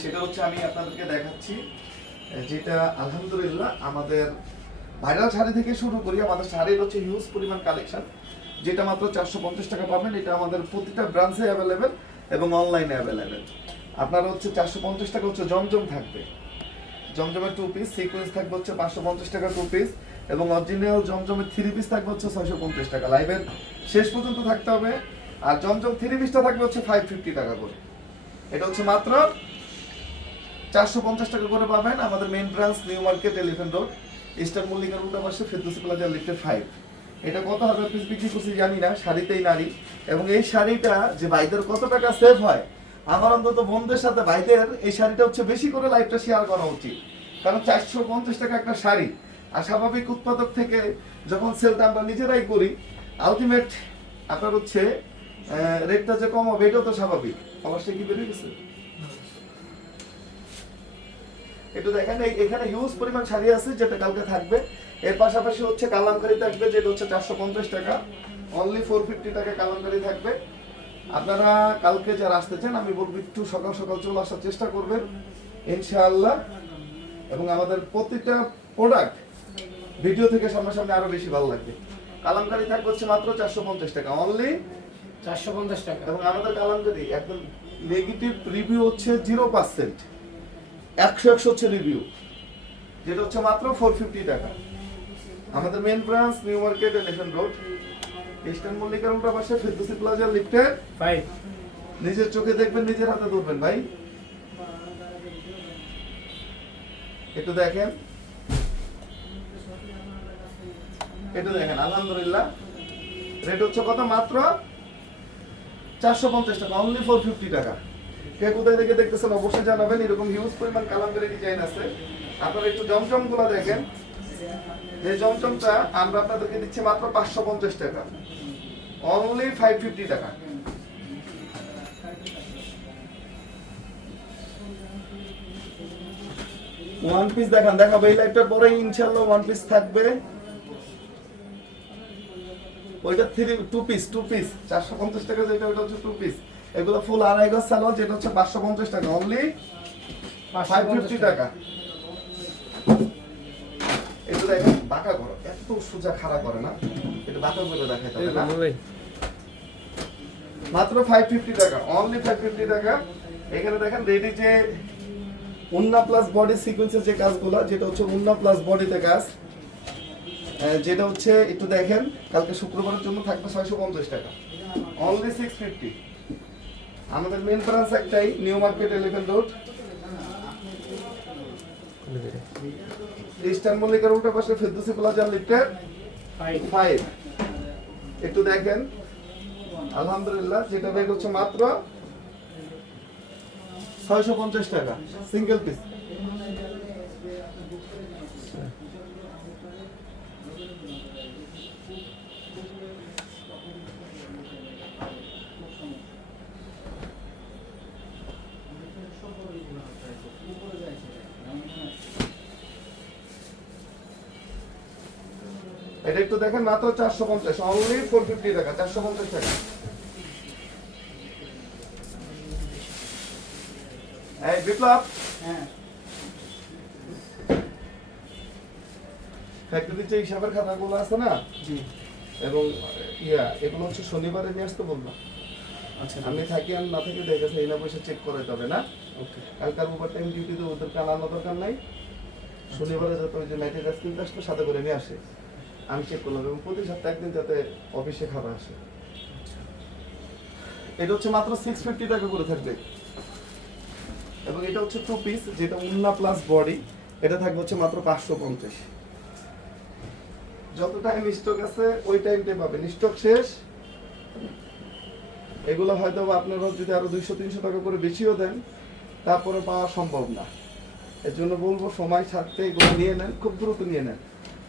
সেটা হচ্ছে আমি আপনাদেরকে দেখাচ্ছি। যেটা আলহামদুলিল্লাহ আমাদের ভাইরাল শাড়ি থেকে শুরু করি, আমাদের শাড়ির হচ্ছে হিউজ পরিমাণ কালেকশন যেটা মাত্র চারশো পঞ্চাশ টাকা পাবেন। এটা আমাদের প্রতিটা ব্রাঞ্চে অ্যাভেলেবেল এবং অনলাইনে অ্যাভেলেবেল আপনার হচ্ছে চারশো পঞ্চাশ টাকা হচ্ছে জমজম থাকবে। জমজমের টু পিস সিকোয়েন্স থাকবে হচ্ছে পাঁচশো পঞ্চাশ টাকা টু পিস এবং অরিজিনাল জমজমের থ্রি পিস থাকবে হচ্ছে ছয়শো পঞ্চাশ টাকা। লাইভের শেষ পর্যন্ত থাকতে হবে। আর জমজম থ্রি পিসটা থাকবে হচ্ছে ফাইভ ফিফটি টাকা করে। এটা হচ্ছে মাত্র চারশো পঞ্চাশ টাকা করে পাবেন আমাদের main branch New Market Elephant Road Eastern মল্লিকার উল্টা পাশে ফেরদৌসি প্লাজা লিফটে ফাইভ এটা কত হাজার পিস বিক্রি করছি জানি না, শাড়িতেই নারী। এবং এই শাড়িটা যে ভাইদের কত টাকা সেভ হয়, আমার অন্তত বন্ধুদের সাথে ভাইদের এই শাড়িটা হচ্ছে বেশি করে লাইফটা শেয়ার করা উচিত। কারণ চারশো পঞ্চাশ টাকা একটা শাড়ি, আর স্বাভাবিক উৎপাদক থেকে যখন সেলটা আমরা নিজেরাই করি আলটিমেট আপনার হচ্ছে রেটটা যে কম হবে, এটাও তো স্বাভাবিক। অবশ্যই কি বেরিয়ে গেছে? একটু দেখেন এখানে হিউজ পরিমাণ শাড়ি আছে যেটা কালকে থাকবে। এর পাশাপাশি হচ্ছে কালামকারি থাকবে যেটা হচ্ছে চারশো পঞ্চাশ টাকা। অনলি ফোর ফিফটি টাকা কালামকারি থাকবে। আপনারা কালকে যারা আসতে চান আমি বলব একটু সকাল সকাল চলে আসার চেষ্টা করবেন ইনশাআল্লাহ। এবং আমাদের প্রতিটা প্রোডাক্ট ভিডিও থেকে সামনাসামনি আরও বেশি ভালো লাগবে। কালামকারি থাকবে হচ্ছে মাত্র চারশো পঞ্চাশ টাকা অনলি চারশো পঞ্চাশ টাকা। এবং আমাদের কালামকারি একদম নেগেটিভ রিভিউ হচ্ছে জিরো পার্সেন্ট একশো একশো হচ্ছে রিভিউ যেটা হচ্ছে মাত্র ফোর ফিফটি টাকা। আমাদের main branch New Market Elephant Road Eastern মল্লিকার উল্টা পাশে ফেরদৌসি প্লাজা লিফটে ফাইভ নিজের চোখে দেখবেন নিজের হাতে ধরবেন ভাই। একটু দেখেন। একটু দেখেন আলহামদুলিল্লাহ। রেট হচ্ছে কত? মাত্র চারশো পঞ্চাশ টাকা অনলি ফোর ফিফটি টাকা। কে কোথায় থেকে দেখতেছেন অবশ্যই জানাবেন, এরকম হিউজ পরিমাণ কালামকারি ডিজাইন আছে। আপনারা একটু জমজমগুলা দেখেন। যে জমজমটা আমরা আপনাদেরকে দিচ্ছি মাত্র পাঁচশো পঞ্চাশ টাকা। অনলি ফাইভ ফিফটি টাকা। ওয়ান পিস দেখান, দেখাবো। এই লাইভটার পরে ইনশাআল্লাহ ওয়ান পিস থাকবে। ওইটা three two piece two piece চারশো পঞ্চাশ টাকা যেটা, ওটা হচ্ছে টু পিস এগুলো ফুল আড়াই গজ সালোয়ার যেটা হচ্ছে পাঁচশো পঞ্চাশ টাকা অনলি ফাইভ ফিফটি টাকা। একটু দেখেন বাঁকা করো এত সোজা খাড়া করে না? একটু বাঁকা করে দেখাইতে হবে না? মাত্র ফাইভ ফিফটি টাকা অনলি ফাইভ ফিফটি টাকা। এখানে দেখেন রেডি যে উন্না প্লাস বডি সিকোয়েন্সের যে কাজগুলো যেটা হচ্ছে উন্না প্লাস বডিতে কাজ। যেটা হচ্ছে একটু দেখেন কালকে শুক্রবারের জন্য থাকবে ছয়শো পঞ্চাশ টাকা। অনলি সিক্স ফিফটি আমাদের মেন ব্রাঞ্চ একটাই New Market Elephant Road Eastern মল্লিকার উল্টা পাশে ফেরদৌসি প্লাজা লিফটের ফাইভ ফাইভ একটু দেখেন। আলহামদুলিল্লাহ যেটা রেট হচ্ছে মাত্র ছয়শো পঞ্চাশ টাকা সিঙ্গেল পিস একটু দেখেন মাত্র চারশো পঞ্চাশ অনলি ফোর ফিফটি টাকা চারশো পঞ্চাশ টাকা। এই বিপ্লব হ্যাঁ। ফ্যাক্টরি যে হিসাবের খাতাগুলো আছে না এবং ইয়া এগুলো হচ্ছে শনিবারে নিয়ে আসতে বললাম আচ্ছা। আমি থাকি আর না থাকি দেখে এই না পয়সা চেক করে তবে না। ওকে। কালকার ওভার টাইম ডিউটিতে ওদেরকে আনানো দরকার নাই। শনিবারে যাতে ওই যে নাইটের কাজ কিনতে সাথে করে নিয়ে আসে। আমি চেক করলাম এবং প্রতি সপ্তাহে একদিন যাতে অফিসে খাবার আসে। এটা হচ্ছে মাত্র সিক্স ফিফটি টাকা করে থাকবে। এবং এটা হচ্ছে টু পিস যেটা উন্না প্লাস বডি এটা থাকবে হচ্ছে মাত্র পাঁচশো পঞ্চাশ। যত টাইম স্টক আছে, ওই টাইমটাই পাবেন। স্টক শেষ। এগুলো হয়তো আপনারা যদি আরও দুইশো, তিনশো টাকা করে বেশিও দেন, তারপরে পাওয়া সম্ভব না। এর জন্য বলব, সময় ছাড়তে এগুলো নিয়ে নেন, খুব দ্রুত নিয়ে নেন।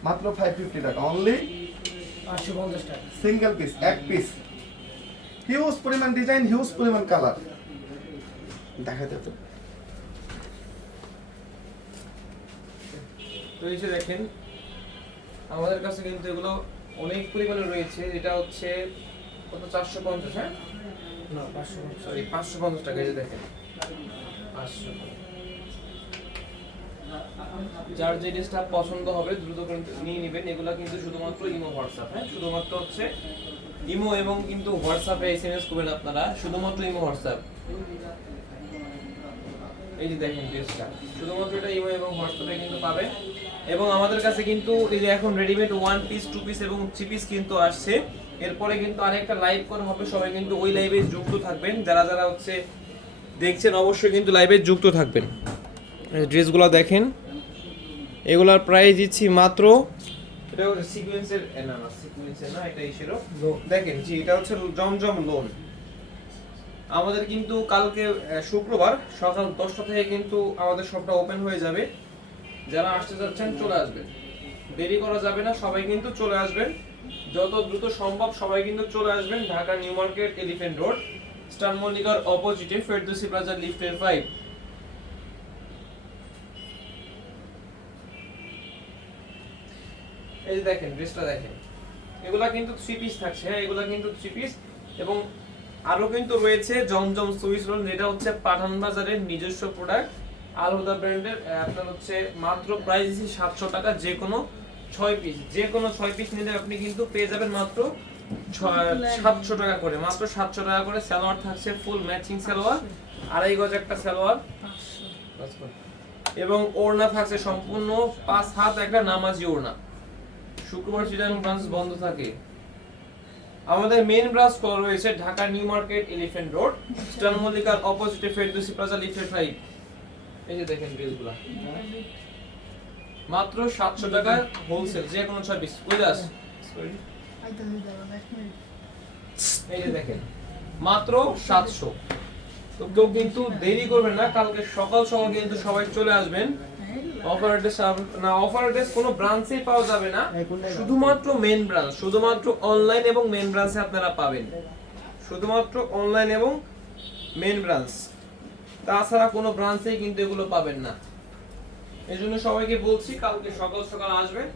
মাত্র ফাইভ ফিফটি টাকা। অনলি পাঁচশো পঞ্চাশ টাকা। সিঙ্গেল পিস এক পিস হিউজ পরিমাণ ডিজাইন হিউজ পরিমাণ কালার দেখা তো। তো এই যে দেখেন আমাদের কাছে কিন্তু এগুলো অনেক পরিমাণে রয়েছে যেটা হচ্ছে কত চারশো পঞ্চাশ হ্যাঁ? না পাঁচশো পঞ্চাশ। সরি পাঁচশো পঞ্চাশ টাকা এই যে দেখেন। পাঁচশো যার যে ড্রেসটা পছন্দ হবে, দ্রুত কিন্তু নিয়ে নেবেন। এগুলা কিন্তু শুধুমাত্র ইমো হোয়াটসঅ্যাপ হ্যাঁ? শুধুমাত্র হচ্ছে ইমো এবং কিন্তু হোয়াটসঅ্যাপে এসএমএস করবেন আপনারা। শুধুমাত্র ইমো হোয়াটসঅ্যাপ এই যে দেখেন ড্রেসটা। শুধুমাত্র এটা ইমো এবং হোয়াটসঅ্যাপে কিন্তু পাবেন। এবং আমাদের কাছে কিন্তু এই যে এখন readymade one piece two piece এবং থ্রি পিস কিন্তু আসছে। এরপরে কিন্তু আরেকটা লাইভ করা হবে। সবাই কিন্তু ওই লাইভে যুক্ত থাকবেন। যারা যারা হচ্ছে দেখছেন, অবশ্যই কিন্তু লাইভে যুক্ত থাকবেন। ড্রেসগুলো দেখেন। এগুলার প্রাইস দিচ্ছি মাত্র এটা হচ্ছে সিকোয়েন্সের না না সিকোয়েন্সের না এটা ইসেরও দেখেন জি এটা হচ্ছে জমজম লোন আমাদের কিন্তু কালকে শুক্রবার সকাল দশটা থেকে কিন্তু আমাদের শপটা ওপেন হয়ে যাবে। যারা আসতে যাচ্ছেন চলে আসবেন। দেরি করা যাবে না সবাই কিন্তু চলে আসবেন। যত দ্রুত সম্ভব সবাই কিন্তু চলে আসবেন। Dhaka New Market Elephant Road Star মল্লিকার অপোজিটে ফেরদৌসি প্লাজা লিফটের ফাইভ এই যে দেখেন ড্রেসটা দেখেন। এগুলা কিন্তু থ্রি পিস থাকছে হ্যাঁ এগুলা কিন্তু থ্রি পিস এবং আরও কিন্তু রয়েছে জমজম সুইস রোল যেটা হচ্ছে পাঠান বাজারের নিজস্ব প্রোডাক্ট আলহুদা ব্র্যান্ডের আপনার হচ্ছে মাত্র প্রাইস দিচ্ছি সাতশো টাকা যে কোনো ছয় পিস যে কোনো ছয় পিস নিলে আপনি কিন্তু পেয়ে যাবেন মাত্র সাতশো টাকা করে মাত্র সাতশো টাকা করে সালোয়ার থাকছে ফুল ম্যাচিং সালোয়ার আড়াই গজ একটা সালোয়ার। এবং ওড়না থাকছে সম্পূর্ণ পাঁচ হাত একটা নামাজি ওড়না। শুক্রবার চিটাং ব্রাঞ্চ বন্ধ থাকে। আমাদের মেইন ব্রাঞ্চ খোলা রয়েছে Dhaka New Market Elephant Road. Star মল্লিকার অপোজিটে ফেরদৌসি প্লাজা লিফটেড ফাইভ এই যে দেখেন ড্রেসগুলো মাত্র সাতশো টাকা হোলসেল যে কোনো ছয় পিস কই দাস এই যে দেখেন মাত্র সাতশো। তো কেউ কিন্তু দেরি করবেন না কালকে সকাল সকাল কিন্তু সবাই চলে আসবেন। অফার না অফার কোনো ব্রাঞ্চেই পাওয়া যাবে না। শুধুমাত্র মেন ব্রাঞ্চ শুধুমাত্র অনলাইন এবং মেন ব্রাঞ্চে আপনারা পাবেন। শুধুমাত্র অনলাইন এবং মেন ব্রাঞ্চ তাছাড়া কোনো ব্রাঞ্চেই কিন্তু এগুলো পাবেন না। এই জন্য সবাইকে বলছি কালকে সকাল সকাল আসবেন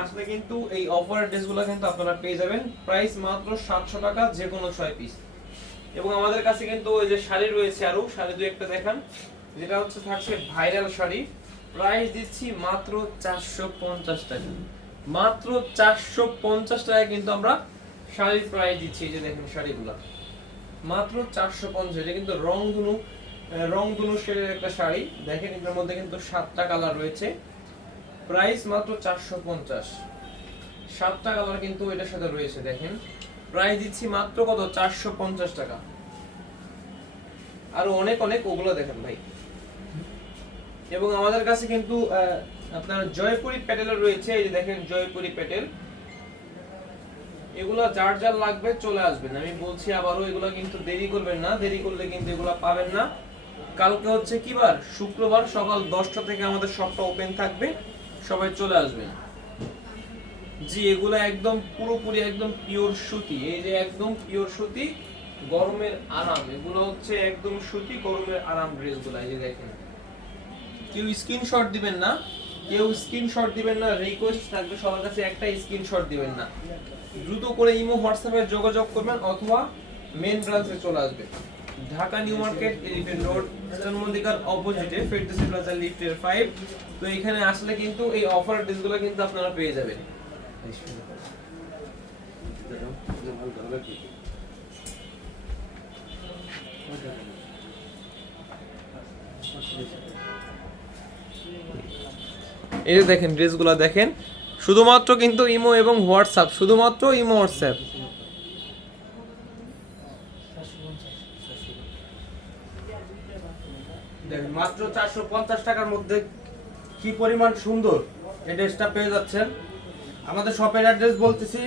আসলে কিন্তু এই অফার ড্রেসগুলো কিন্তু আপনারা পেয়ে যাবেন। প্রাইস মাত্র সাতশো টাকা যে কোনো ছয় পিস এবং আমাদের কাছে কিন্তু ওই যে শাড়ি রয়েছে আরও শাড়ি দু একটা দেখান। যেটা হচ্ছে থাকছে ভাইরাল শাড়ি। প্রাইস দিচ্ছি মাত্র চারশো পঞ্চাশ টাকা। মাত্র চারশো পঞ্চাশ টাকায় কিন্তু আমরা শাড়ির প্রাইস দিচ্ছি, এই যে দেখেন শাড়িগুলো। মাত্র চারশো পঞ্চাশ, এটা কিন্তু রং ধনু শেডের একটা শাড়ি। দেখেন এটার মধ্যে কিন্তু সাতটা কালার রয়েছে। প্রাইস মাত্র চারশো পঞ্চাশ। সাতটা কালার কিন্তু এটার সাথে রয়েছে, দেখেন। প্রাইস দিচ্ছি মাত্র কত? চারশো পঞ্চাশ টাকা। আরও অনেক অনেক ওগুলো দেখেন ভাই। এবং আমাদের কাছে কিন্তু আপনার জয়পুরি প্যাটেলও রয়েছে, এই যে দেখেন জয়পুরি প্যাটেল। এগুলো যার যার লাগবে চলে আসবেন। আমি বলছি আবারও, এগুলো কিন্তু দেরি করবেন না, দেরি করলে কিন্তু এগুলো পাবেন না। কালকে হচ্ছে কি বার? শুক্রবার সকাল দশটা থেকে আমাদের শপটা ওপেন থাকবে, সবাই চলে আসবেন। জি, এগুলো একদম পুরোপুরি একদম পিওর সুতি, এই যে একদম পিওর সুতি, গরমের আরাম। এগুলো হচ্ছে একদম সুতি, গরমের আরাম ড্রেসগুলো এই যে দেখেন। কেউ স্ক্রিনশট দিবেন না, কেউ স্ক্রিনশট দিবেন না রিকোয়েস্ট থাকবে, সবার কাছে একটা স্ক্রিনশট দিবেন না। দ্রুত করে ইমো হোয়াটসঅ্যাপে যোগাযোগ করবেন অথবা মেন ব্রাঞ্চে চলে আসবে। Dhaka New Market Elephant Road Eastern মন্দিকার অপোজিটে ফেরদৌসি প্লাজা লিফটের 5 তো এখানে আসলে কিন্তু এই অফার ডিসগুলো কিন্তু আপনারা পেয়ে যাবেন। এই যে দেখেন, ড্রেসগুলো দেখেন। শুধুমাত্র কিন্তু ইমো এবং হোয়াটসঅ্যাপ, শুধুমাত্র ইমো, হোয়াটসঅ্যাপ। মাত্র চারশো পঞ্চাশ টাকার মধ্যে কি পরিমাণ সুন্দর এই ড্রেসটা পেয়ে যাচ্ছেন। আমাদের শপের অ্যাড্রেস বলতেছি,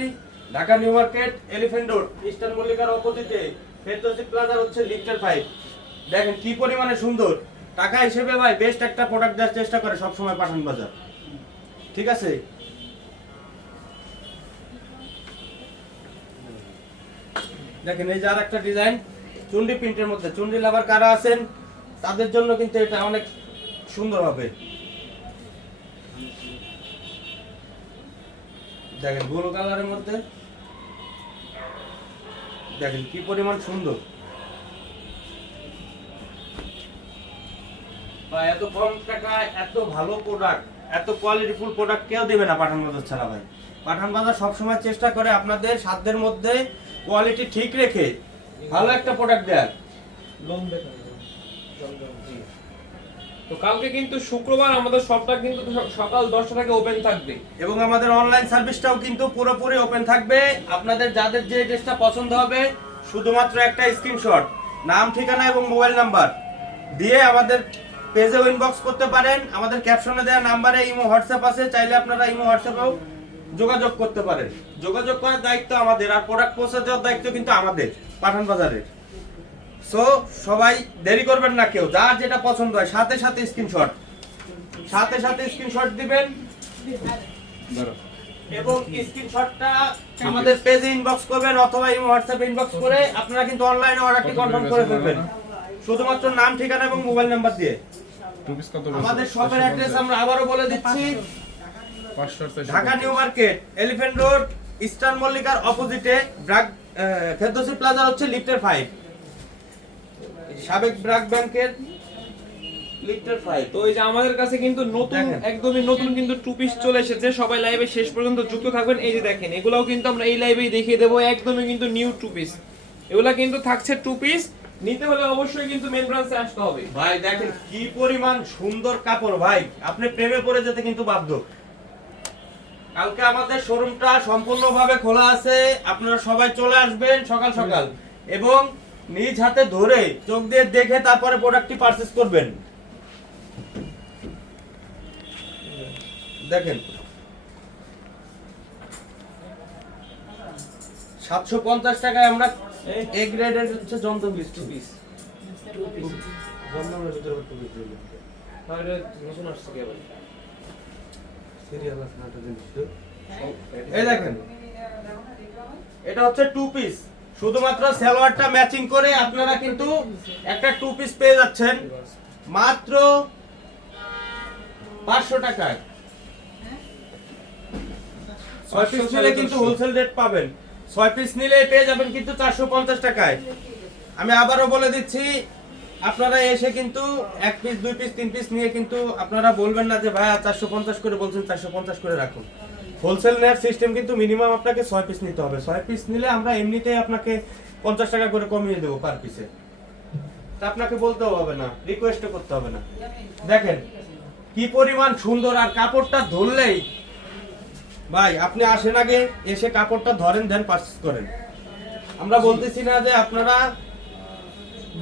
Dhaka New Market Elephant Road, Eastern মল্লিকার অপোজিটে, ফেরদৌসি প্লাজার হচ্ছে লিফটের ফাইভ দেখেন, কি পরিমাণে সুন্দর। টাকা হিসেবে ভাই বেস্ট একটা প্রোডাক্ট দেওয়ার চেষ্টা করে সবসময় পাঠান বাজার। ঠিক আছে? দেখেন, এই যে আর একটা ডিজাইন চুন্ডি প্রিন্টের মধ্যে। চুন্ডি লাভার কারা আছেন? তাদের জন্য কিন্তু এটা অনেক সুন্দর হবে। দেখেন ব্লু কালারের মধ্যে। দেখেন, কি পরিমাণ সুন্দর। বা এত কম টাকায় এত ভালো প্রোডাক্ট এত কোয়ালিটিফুল প্রোডাক্ট কেউ দেবে না পাঠান বাজার ছাড়া ভাই। পাঠান বাজার সবসময় চেষ্টা করে আপনাদের সাধ্যের মধ্যে কোয়ালিটি ঠিক রেখে ভালো একটা প্রোডাক্ট দেওয়ার লোন তো কালকে কিন্তু শুক্রবার আমাদের শপটা কিন্তু সকাল দশটা থেকে ওপেন থাকবে। এবং আমাদের অনলাইন সার্ভিসটাও কিন্তু পুরোপুরি ওপেন থাকবে। আপনাদের যাদের যে ড্রেসটা পছন্দ হবে শুধুমাত্র একটা স্ক্রিনশট নাম ঠিকানা এবং মোবাইল নাম্বার দিয়ে আমাদের পেজে ইনবক্স করতে পারেন। আমাদের ক্যাপশনে দেওয়া নাম্বারে ইমো হোয়াটসঅ্যাপ আছে চাইলে আপনারা ইমো হোয়াটসঅ্যাপেও যোগাযোগ করতে পারেন। যোগাযোগ করার দায়িত্ব আমাদের আর প্রোডাক্ট পৌঁছে দেওয়ার দায়িত্ব কিন্তু আমাদের পাঠান বাজারের সো সবাই দেরি করবেন না কেউ যার যেটা পছন্দ হয় সাথে সাথে স্ক্রিনশট সাথে সাথে স্ক্রিনশট দিবেন। এবং স্ক্রিনশটটা আমাদের পেজে ইনবক্স করবেন অথবা এই হোয়াটসঅ্যাপে ইনবক্স করে আপনারা কিন্তু অনলাইনে অর্ডারটি কনফার্ম করে ফেলবেন। শুধুমাত্র নাম ঠিকানা এবং মোবাইল নাম্বার দিয়ে। রুপিস কত আমাদের শপের অ্যাড্রেস আমরা আবারও বলে দিচ্ছি। Dhaka New Market Elephant Road Eastern মল্লিকার অপোজিটে ব্রাক ফেরদৌসি প্লাজা হচ্ছে লিফটের ফাইভ সাবেক ব্রাক ব্যাংকের লিফটের ফাইভ তো এই যে আমাদের কাছে কিন্তু নতুন একদমই নতুন কিন্তু টু পিস চলে এসেছে। সবাই লাইভে শেষ পর্যন্ত যুক্ত থাকবেন। এই যে দেখেন এগুলাও কিন্তু আমরা এই লাইভেই দেখিয়ে দেবো। একদমই কিন্তু নিউ টু পিস এগুলা কিন্তু থাকছে টু পিস নিতে হলে অবশ্যই কিন্তু মেন ব্রাঞ্চে আসতে হবে। ভাই, দেখেন কি পরিমাণ সুন্দর কাপড়, ভাই। আপনি প্রেমে পড়ে যেতে কিন্তু বাধ্য। কালকে আমাদের শোরুমটা সম্পূর্ণভাবে খোলা আছে। আপনারা সবাই চলে আসবেন সকাল সকাল। এবং নিজ হাতে ধরে চোখ দিয়ে দেখে তারপরে প্রোডাক্টটি পারচেজ করবেন। দেখেন। সাতশো পঞ্চাশ টাকায় আমরা এ গ্রেডের হচ্ছে জমজম বিস টু পিস জমজমের ভিতরে একটু বিক্রি হলো। তাহলে নতুন আসছে কি আবার? সিরিয়াল আছে না জিনিস। এই দেখেন এটা হচ্ছে টু পিস শুধুমাত্র সালোয়ারটা ম্যাচিং করে আপনারা কিন্তু একটা টু পিস পেয়ে যাচ্ছেন মাত্র পাঁচশো টাকায় ছয় পিস কিন্তু হোলসেল রেট পাবেন ছয় পিস নিলে পেয়ে যাবেন কিন্তু চারশো পঞ্চাশ টাকায়। আমি আবারও বলে দিচ্ছি, আপনারা এসে কিন্তু এক পিস দুই পিস তিন পিস নিয়ে কিন্তু আপনারা বলবেন না যে ভাই চারশো পঞ্চাশ করে বলছেন, চারশো পঞ্চাশ করে রাখুন। হোলসেল নেওয়ার সিস্টেম কিন্তু মিনিমাম আপনাকে ছয় পিস নিতে হবে। ছয় পিস নিলে আমরা এমনিতেই আপনাকে পঞ্চাশ টাকা করে কমিয়ে দেবো পার পিসে তা আপনাকে বলতেও হবে না রিকোয়েস্টও করতে হবে না। দেখেন, কি পরিমাণ সুন্দর, আর কাপড়টা ধরলেই ভাই, আপনি আসেন আগে, এসে কাপড়টা ধরেন দেন পারচেস করেন। আমরা বলতেছি না যে আপনারা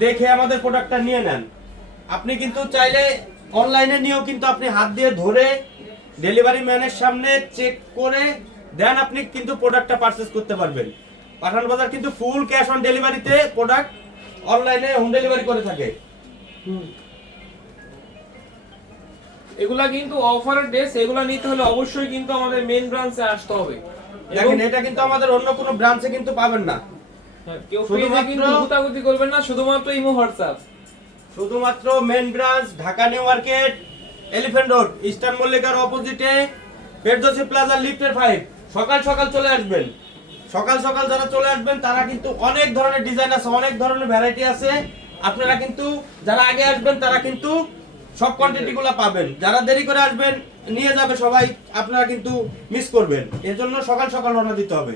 দেখে আমাদের প্রোডাক্টটা নিয়ে নেন। আপনি কিন্তু চাইলে অনলাইনে নিয়েও কিন্তু আপনি হাত দিয়ে ধরে ডেলিভারি ম্যানের সামনে চেক করে দেন আপনি কিন্তু প্রোডাক্টটা পারচেস করতে পারবেন। পাঠান বাজার কিন্তু ফুল ক্যাশ অন ডেলিভারিতে প্রোডাক্ট অনলাইনে হোম ডেলিভারি করে থাকে। এগুলা কিন্তু অফারের ড্রেস এগুলা নিতে হলে অবশ্যই কিন্তু আমাদের মেন ব্রাঞ্চে আসতে হবে। দেখেন এটা কিন্তু আমাদের অন্য কোনো ব্রাঞ্চে কিন্তু পাবেন না। হ্যাঁ, কেউ পেজে কিন্তু হুতাহুতি করবেন না শুধুমাত্র ইমো হোয়াটসঅ্যাপ। শুধুমাত্র main branch Dhaka New Market Elephant Road Eastern মল্লিকার অপোজিটে ফেরদৌসি প্লাজা লিফটের ফাইভ সকাল সকাল চলে আসবেন। সকাল সকাল যারা চলে আসবেন তারা কিন্তু অনেক ধরনের ডিজাইন আছে অনেক ধরনের ভ্যারাইটি আছে। আপনারা কিন্তু যারা আগে আসবেন তারা কিন্তু সব কোয়ান্টিটি গুলো পাবেন। যারা দেরি করে আসবেন, নিয়ে যাবে সবাই, আপনারা কিন্তু মিস করবেন। এজন্য সকাল সকাল রওনা দিতে হবে।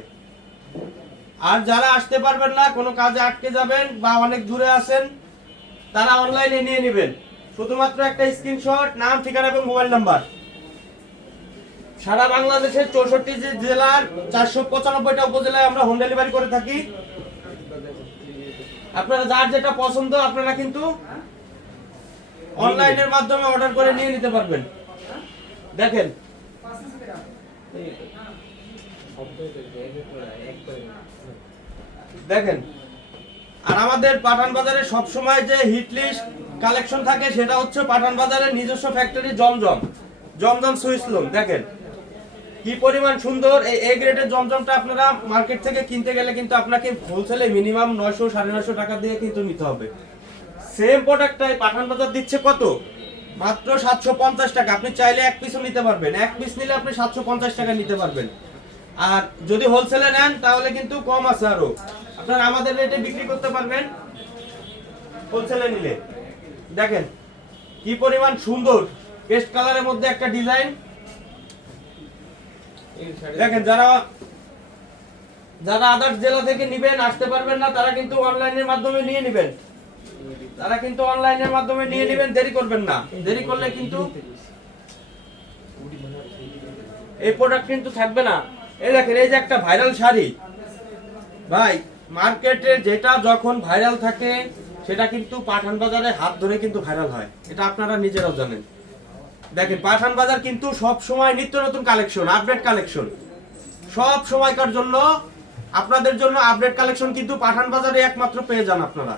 আর যারা আসতে পারবেন না, কোনো কাজে আটকে যাবেন বা অনেক দূরে আছেন, তারা অনলাইনে নিয়ে নেবেন। শুধুমাত্র একটা স্ক্রিনশট নাম, ঠিকানা এবং মোবাইল নাম্বার সারা বাংলাদেশের চৌষট্টি জেলার চারশো পঁচানব্বইটা উপজেলায় আমরা হোম ডেলিভারি করে থাকি। আপনারা যার যেটা পছন্দ, আপনারা কিন্তু অনলাইনের মাধ্যমে অর্ডার করে নিয়ে নিতে পারবেন। দেখেন। দেখেন। আর আমাদের পাঠান বাজারে সব সময় যে হিট লিস্ট কালেকশন থাকে, সেটা হচ্ছে পাঠান বাজারের নিজস্ব factory Zamzam. Zamzam Swiss lawn দেখেন। কি পরিমাণ সুন্দর। এই এ গ্রেডের জমজমটা আপনারা মার্কেট থেকে কিনতে গেলে কিন্তু আপনাকে হোলসেলে মিনিমাম নয়শো, সাড়ে নয়শো টাকা দিয়ে কিন্তু নিতে হবে। সেম প্রোডাক্টটাই পাঠান বাজার দিচ্ছে কত? মাত্র সাতশো পঞ্চাশ টাকা। আপনি চাইলে এক পিসও নিতে পারবেন। এক পিস নিলে আপনি সাতশো পঞ্চাশ টাকা নিতে পারবেন। আর যদি হোলসেলে নেন, তাহলে কিন্তু কম আছে আরও। আপনারা আমাদের রেটে বিক্রি করতে পারবেন। হোলসেলে নিলে। দেখেন, কি পরিমাণ সুন্দর। পেস্ট কালারের মধ্যে একটা ডিজাইন দেখেন, যারা যারা আদার্স জেলা থেকে নিবেন, আসতে পারবেন না, তারা কিন্তু অনলাইনের মাধ্যমে নিয়ে নেবেন। তারা কিন্তু অনলাইনের মাধ্যমে নিয়ে নেবেন দেরি করবেন না। দেরি করলে কিন্তু এই প্রোডাক্ট কিন্তু থাকবে না। এই দেখেন এই যে একটা ভাইরাল শাড়ি। ভাই মার্কেটে যেটা যখন ভাইরাল থাকে সেটা কিন্তু পাঠান বাজারে হাত ধরে কিন্তু ভাইরাল হয়। এটা আপনারা নিজেরাও জানেন। দেখেন পাঠান বাজার কিন্তু সব সময় নিত্য নতুন কালেকশন আপডেট কালেকশন সব সময়কার জন্য আপনাদের জন্য আপডেট কালেকশন কিন্তু পাঠান বাজারে একমাত্র পেয়ে যান আপনারা।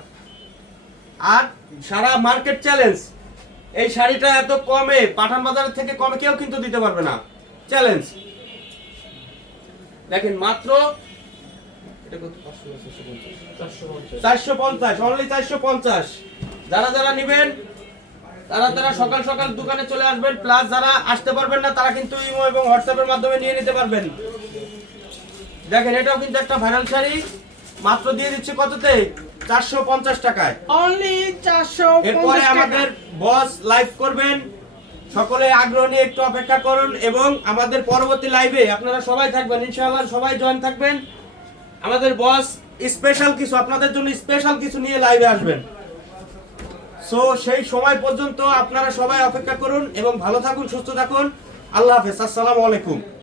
আর সারা মার্কেট চ্যালেঞ্জ। এই শাড়িটা এত কমে, পাঠান বাজারের থেকে কমে কেউ কিন্তু দিতে পারবে না। চ্যালেঞ্জ। দেখেন, মাত্র চারশো পঞ্চাশ। অনলি চারশো পঞ্চাশ। যারা যারা নিবেন, তারা তারা সকাল সকাল দোকানে চলে আসবেন প্লাস যারা আসতে পারবেন না, তারা কিন্তু ইমো এবং হোয়াটসঅ্যাপের মাধ্যমে নিয়ে নিতে পারবেন। দেখেন, এটাও কিন্তু একটা ভাইরাল শাড়ি। মাত্র দিয়ে দিচ্ছি কততে? চারশো পঞ্চাশ টাকায়। অনলি চারশো এরপরে আমাদের বস লাইভ করবেন। সকলে আগ্রহ নিয়ে একটু অপেক্ষা করুন এবং আমাদের পরবর্তী লাইভে আপনারা সবাই থাকবেন ইনশাআল্লাহ সবাই জয়েন থাকবেন। আমাদের বস স্পেশাল কিছু আপনাদের জন্য স্পেশাল কিছু নিয়ে লাইভে আসবেন। সো সেই সময় পর্যন্ত আপনারা সবাই অপেক্ষা করুন এবং ভালো থাকুন সুস্থ থাকুন। আল্লাহ হাফেজ আসসালামু আলাইকুম।